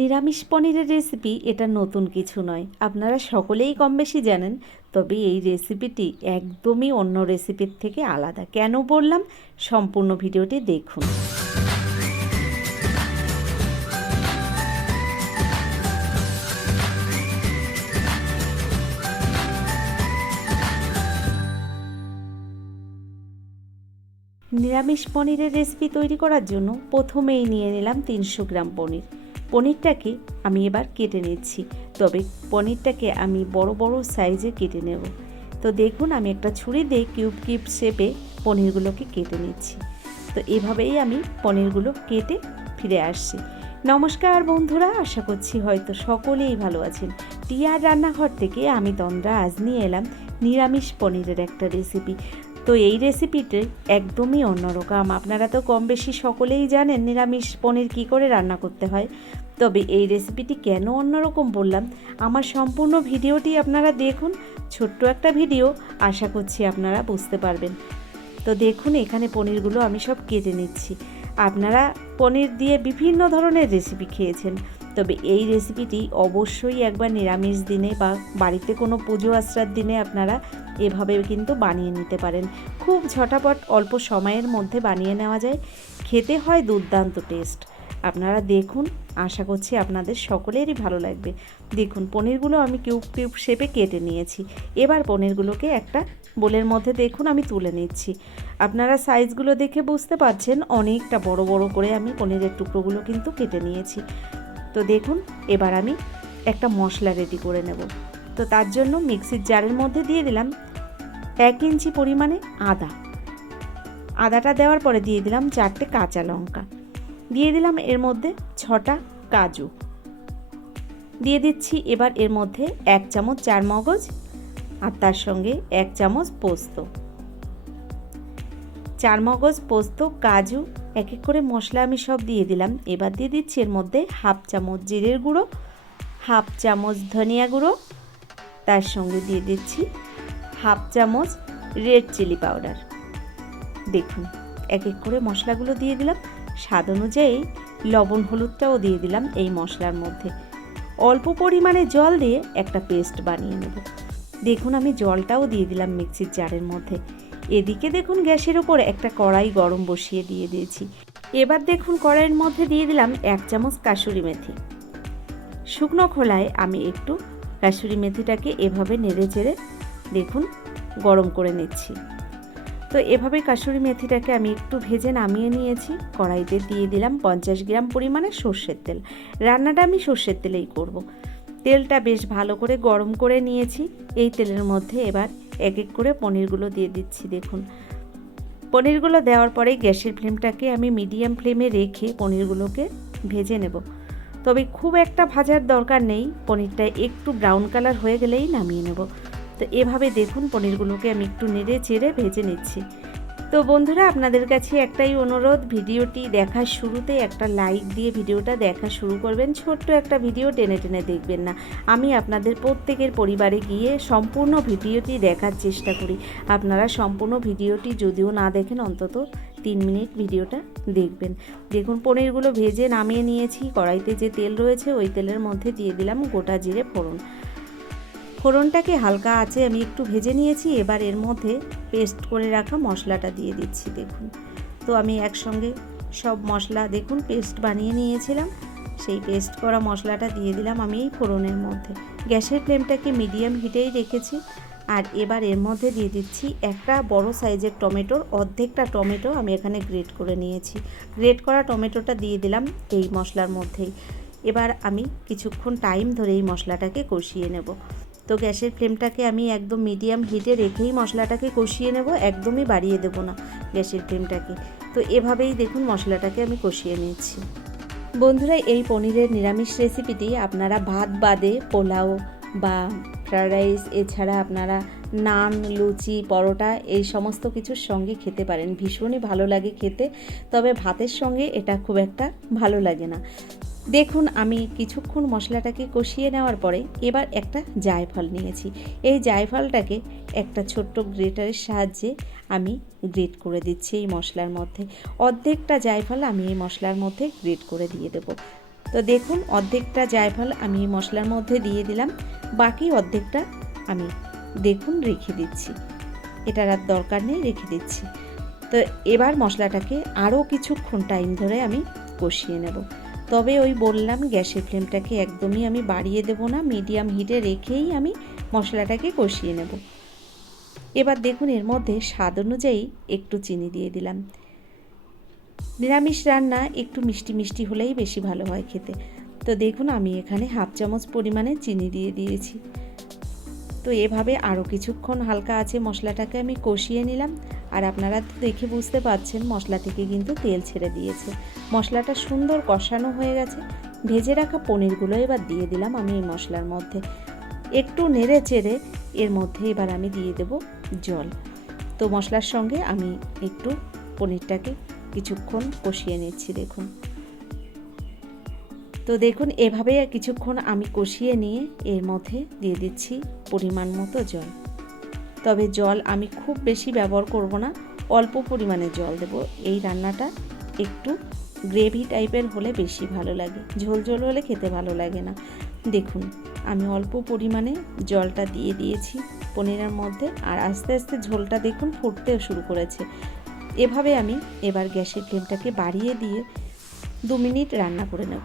নিরামিষ পনিরের রেসিপি এটা নতুন কিছু নয়, আপনারা সকলেই কম বেশি জানেন। তবে এই রেসিপিটি একদমই অন্য রেসিপির থেকে আলাদা। কেন বললাম, সম্পূর্ণ ভিডিওটি দেখুন। নিরামিষ পনিরের রেসিপি তৈরি করার জন্য প্রথমেই নিয়ে নিলাম 300 গ্রাম পনির। পনিরটাকে আমি এবার কেটে নিচ্ছি, তবে পনিরটাকে আমি বড় বড় সাইজে কেটে নেব। তো দেখুন, আমি একটা ছুরি দিয়ে কিউব কিউব শেপে পনিরগুলোকে কেটে নিচ্ছি। তো এভাবেই আমি পনিরগুলো কেটে ফিরে আসছি। নমস্কার বন্ধুরা, আশা করছি হয়তো সকলেই ভালো আছেন। টিয়ার রান্নাঘর থেকে আমি তন্দ্রা আজ নিয়ে এলাম নিরামিষ পনিরের একটা রেসিপি। তো এই রেসিপিটি একদমই অন্যরকম। আপনারা তো কম বেশি সকলেই জানেন নিরামিষ পনির কী করে রান্না করতে হয়। তবে এই রেসিপিটি কেন অন্যরকম বললাম, আমার সম্পূর্ণ ভিডিওটি আপনারা দেখুন। ছোট্ট একটা ভিডিও, আশা করছি আপনারা বুঝতে পারবেন। তো দেখুন, এখানে পনিরগুলো আমি সব কেটে নিচ্ছি। আপনারা পনির দিয়ে বিভিন্ন ধরনের রেসিপি খেয়েছেন, তবে এই রেসিপিটি অবশ্যই একবার নিরামিষ দিনে বা বাড়িতে কোনো পুজো আশ্রার দিনে আপনারা এভাবে কিন্তু বানিয়ে নিতে পারেন। খুব ঝটাপট অল্প সময়ের মধ্যে বানিয়ে নেওয়া যায়, খেতে হয় দুর্দান্ত টেস্ট। আপনারা দেখুন, আশা করছি আপনাদের সকলেরই ভালো লাগবে। দেখুন, পনিরগুলো আমি কিউব কিউব শেপে কেটে নিয়েছি। এবার পনিরগুলোকে একটা বোলের মধ্যে দেখুন আমি তুলে নিচ্ছি। আপনারা সাইজগুলো দেখে বুঝতে পারছেন অনেকটা বড় বড় করে আমি পনিরের টুকরোগুলো কিন্তু কেটে নিয়েছি। তো দেখুন, এবার আমি একটা মশলা রেডি করে নেব। তো তার জন্য মিক্সির জারের মধ্যে দিয়ে দিলাম 1 ইঞ্চি পরিমাণে আদা। আদাটা দেওয়ার পরে দিয়ে দিলাম 4টে কাঁচা লঙ্কা, দিয়ে দিলাম এর মধ্যে 6টা কাজু, দিয়ে দিচ্ছি এবার এর মধ্যে 1 চামচ চারমগজ আর তার সঙ্গে 1 চামচ পোস্ত। চারমগজ, পোস্ত, কাজু এক এক করে মশলা আমি সব দিয়ে দিলাম। এবার দিয়ে দিচ্ছি এর মধ্যে 1/2 চামচ জিরের গুঁড়ো, 1/2 চামচ ধনিয়া গুঁড়ো, তার সঙ্গে দিয়ে দিচ্ছি 1/2 চামচ রেড চিলি পাউডার। দেখুন, এক এক করে মশলাগুলো দিয়ে দিলাম। স্বাদ অনুযায়ী লবণ হলুদটাও দিয়ে দিলাম এই মশলার মধ্যে। অল্প পরিমাণে জল দিয়ে একটা পেস্ট বানিয়ে নেব। দেখুন, আমি জলটাও দিয়ে দিলাম মিক্সির জারের মধ্যে। এদিকে দেখুন, গ্যাসের ওপর একটা কড়াই গরম বসিয়ে দিয়ে দিয়েছি। এবার দেখুন, কড়াইয়ের মধ্যে দিয়ে দিলাম 1 চামচ কাসুরি মেথি। শুকনো খোলায় আমি একটু কাসুরি মেথিটাকে এভাবে নেড়ে চেড়ে দেখুন গরম করে নিচ্ছি। তো এভাবে কাসুরি মেথিটাকে আমি একটু ভেজে নামিয়ে নিয়েছি। কড়াইতে দিয়ে দিলাম 50 গ্রাম পরিমাণে সর্ষের তেল। রান্নাটা আমি সর্ষের তেলেই করব। তেলটা বেশ ভালো করে গরম করে নিয়েছি। এই তেলের মধ্যে এবার এক এক করে পনিরগুলো দিয়ে দিচ্ছি। দেখুন, পনিরগুলো দেওয়ার পরে গ্যাসের ফ্লেমটাকে আমি মিডিয়াম ফ্লেমে রেখে পনিরগুলোকে ভেজে নেব। তবে খুব একটা ভাজার দরকার নেই, পনিরটা একটু ব্রাউন কালার হয়ে গেলেই নামিয়ে নেব। তো এভাবে দেখুন, পনিরগুলোকে আমি একটু নেড়ে চেড়ে ভেজে নিচ্ছি। তো বন্ধুরা, আপনাদের কাছে একটাই অনুরোধ, ভিডিওটি দেখার শুরুতে একটা লাইক দিয়ে ভিডিওটা দেখা শুরু করবেন। ছোট্ট একটা ভিডিও টেনে টেনে দেখবেন না। আমি আপনাদের প্রত্যেকের পরিবারে গিয়ে সম্পূর্ণ ভিডিওটি দেখার চেষ্টা করি। আপনারা সম্পূর্ণ ভিডিওটি যদিও না দেখেন, অন্তত 3 মিনিট ভিডিওটা দেখবেন। দেখুন, পনিরগুলো ভেজে নামিয়ে নিয়েছি। কড়াইতে যে তেল রয়েছে ওই তেলের মধ্যে দিয়ে দিলাম গোটা জিরে ফোড়ন। ফোড়নটাকে হালকা আঁচে আমি একটু ভেজে নিয়েছি। এবার এর মধ্যে পেস্ট করে রাখা মশলাটা দিয়ে দিচ্ছি। দেখুন, তো আমি একসঙ্গে সব মশলা দেখুন পেস্ট বানিয়ে নিয়েছিলাম, সেই পেস্ট করা মশলাটা দিয়ে দিলাম আমি এই ফোড়নের মধ্যে। গ্যাসের ফ্লেমটাকে মিডিয়াম হিটেই রেখেছি। আর এবার এর মধ্যে দিয়ে দিচ্ছি একটা বড় সাইজের টমেটোর অর্ধেকটা টমেটো আমি এখানে গ্রেট করে নিয়েছি। গ্রেট করা টমেটোটা দিয়ে দিলাম এই মশলার মধ্যেই। এবার আমি কিছুক্ষণ টাইম ধরে এই মশলাটাকে কষিয়ে নেব। তো গ্যাসের ফ্লেমটাকে আমি একদম মিডিয়াম হিটে রেখেই মশলাটাকে কষিয়ে নেব, একদমই বাড়িয়ে দেব না গ্যাসের ফ্লেমটাকে। তো এভাবেই দেখুন মশলাটাকে আমি কষিয়ে নিচ্ছি। বন্ধুরা, এই পনিরের নিরামিষ রেসিপিটি আপনারা ভাত বাদে পোলাও বা ফ্রায়েড রাইস, এছাড়া আপনারা নান, লুচি, পরোটা এই সমস্ত কিছুর সঙ্গে খেতে পারেন। ভীষণই ভালো লাগে খেতে, তবে ভাতের সঙ্গে এটা খুব একটা ভালো লাগে না। দেখুন, আমি কিছুক্ষণ মশলাটাকে কষিয়ে নেওয়ার পরে এবার একটা জায়ফল নিয়েছি। এই জায়ফলটাকে একটা ছোট্ট গ্রেটারের সাহায্যে আমি গ্রেট করে দিচ্ছি এই মশলার মধ্যে। অর্ধেকটা জায়ফল আমি এই মশলার মধ্যে গ্রেট করে দিয়ে দেব। তো দেখুন অর্ধেকটা জায়ফল আমি মশলার মধ্যে দিয়ে দিলাম, বাকি অর্ধেকটা আমি দেখুন রেখে দিচ্ছি, এটার আর দরকার নেই, রেখে দিচ্ছি। তো এবার মশলাটাকে আরও কিছুক্ষণ টাইম ধরে আমি কষিয়ে নেব। তবে ওই বললাম গ্যাসের ফ্লেমটাকে একদমই আমি বাড়িয়ে দেব না, মিডিয়াম হিটে রেখেই আমি মশলাটাকে কষিয়ে নেব। এবার দেখুন এর মধ্যে স্বাদ অনুযায়ী একটু চিনি দিয়ে দিলাম। নিরামিষ রান্না একটু মিষ্টি মিষ্টি হলেই বেশি ভালো হয় খেতে। তো দেখুন আমি এখানে হাফ চামচ পরিমাণে চিনি দিয়ে দিয়েছি। তো এভাবে আরও কিছুক্ষণ হালকা আছে মশলাটাকে আমি কষিয়ে নিলাম। আর আপনারা তো দেখে বুঝতে পারছেন মশলা থেকে কিন্তু তেল ছেড়ে দিয়েছে, মশলাটা সুন্দর কষানো হয়ে গেছে। ভেজে রাখা পনিরগুলো এবার দিয়ে দিলাম আমি এই মশলার মধ্যে, একটু নেড়ে চেড়ে এর মধ্যে এবার আমি দিয়ে দেব জল। তো মশলার সঙ্গে আমি একটু পনিরটাকে কিছুক্ষণ কষিয়ে নিচ্ছি। দেখুন, তো দেখুন এভাবে কিছুক্ষণ আমি কষিয়ে নিয়ে এর মধ্যে দিয়ে দিচ্ছি পরিমাণ মতো জল। তবে জল আমি খুব বেশি ব্যবহার করব না, অল্প পরিমাণে জল দেব। এই রান্নাটা একটু গ্রেভি টাইপের হলে বেশি ভালো লাগে, ঝোল ঝোল হলে খেতে ভালো লাগে না। দেখুন আমি অল্প পরিমাণে জলটা দিয়ে দিয়েছি পনিরের মধ্যে, আর আস্তে আস্তে ঝোলটা দেখুন ফুটতেও শুরু করেছে। এভাবে আমি এবার গ্যাসের ফ্লেমটাকে বাড়িয়ে দিয়ে 2 মিনিট রান্না করে নেব।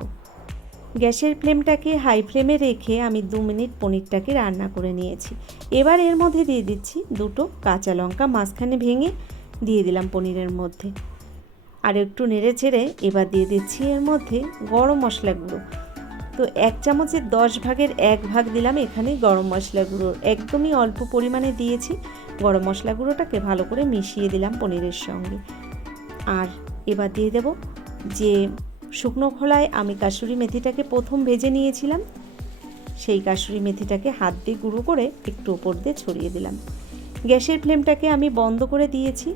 গ্যাসের ফ্লেমটাকে হাই ফ্লেমে রেখে আমি 2 মিনিট পনিরটাকে রান্না করে নিয়েছি। এবার এর মধ্যে দিয়ে দিচ্ছি 2টো কাঁচা লঙ্কা মাঝখানে ভেঙে দিয়ে দিলাম পনিরের মধ্যে, আর একটু নেড়ে চেড়ে এবার দিয়ে দিচ্ছি এর মধ্যে গরম মশলা গুঁড়ো। তো 1 চামচের 10 ভাগের 1 ভাগ দিলাম এখানে গরম মশলা গুঁড়ো, একদমই অল্প পরিমাণে দিয়েছি। গরম মশলা গুঁড়োটাকে ভালো করে মিশিয়ে দিলাম পনিরের সঙ্গে। আর এবার দিয়ে দেব যে শুকনো খোলায় আমি কাসুরি মেথিটাকে প্রথম ভেজে নিয়েছিলাম, সেই কাসুরি মেথিটাকে হাত দিয়ে গুঁড়ো করে একটু উপর দিয়ে ছড়িয়ে দিলাম। গ্যাসের ফ্লেমটাকে আমি বন্ধ করে দিয়েছি,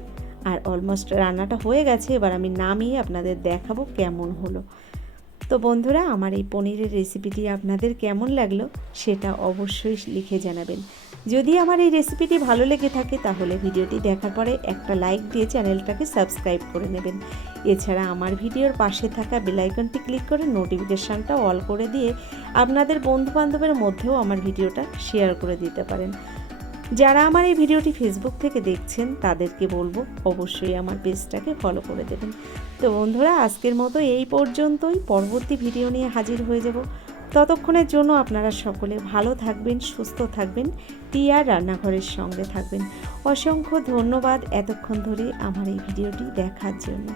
আর অলমোস্ট রান্নাটা হয়ে গেছে। এবার আমি নামিয়ে আপনাদের দেখাবো কেমন হলো। তো বন্ধুরা, আমার এই পনিরের রেসিপিটি আপনাদের কেমন লাগলো সেটা অবশ্যই লিখে জানাবেন। যদি আমার এই রেসিপিটি ভালো লেগে থাকে তাহলে ভিডিওটি দেখার পরে একটা লাইক দিয়ে চ্যানেলটাকে সাবস্ক্রাইব করে নেবেন। এছাড়া আমার ভিডিওর পাশে থাকা বেল আইকনটি ক্লিক করে নোটিফিকেশানটা অল করে দিয়ে আপনাদের বন্ধুবান্ধবের মধ্যেও আমার ভিডিওটা শেয়ার করে দিতে পারেন। যারা আমার এই ভিডিওটি ফেসবুক থেকে দেখছেন তাদেরকে বলবো অবশ্যই আমার পেজটাকে ফলো করে দেবেন। তো বন্ধুরা, আজকের মতো এই পর্যন্তই। পরবর্তী ভিডিও নিয়ে হাজির হয়ে যাব। ততক্ষণের জন্য আপনারা সকলে ভালো থাকবেন, সুস্থ থাকবেন, টিয়ার রান্নাঘরের সঙ্গে থাকবেন। অসংখ্য ধন্যবাদ এতক্ষণ ধরে আমার এই ভিডিওটি দেখার জন্য।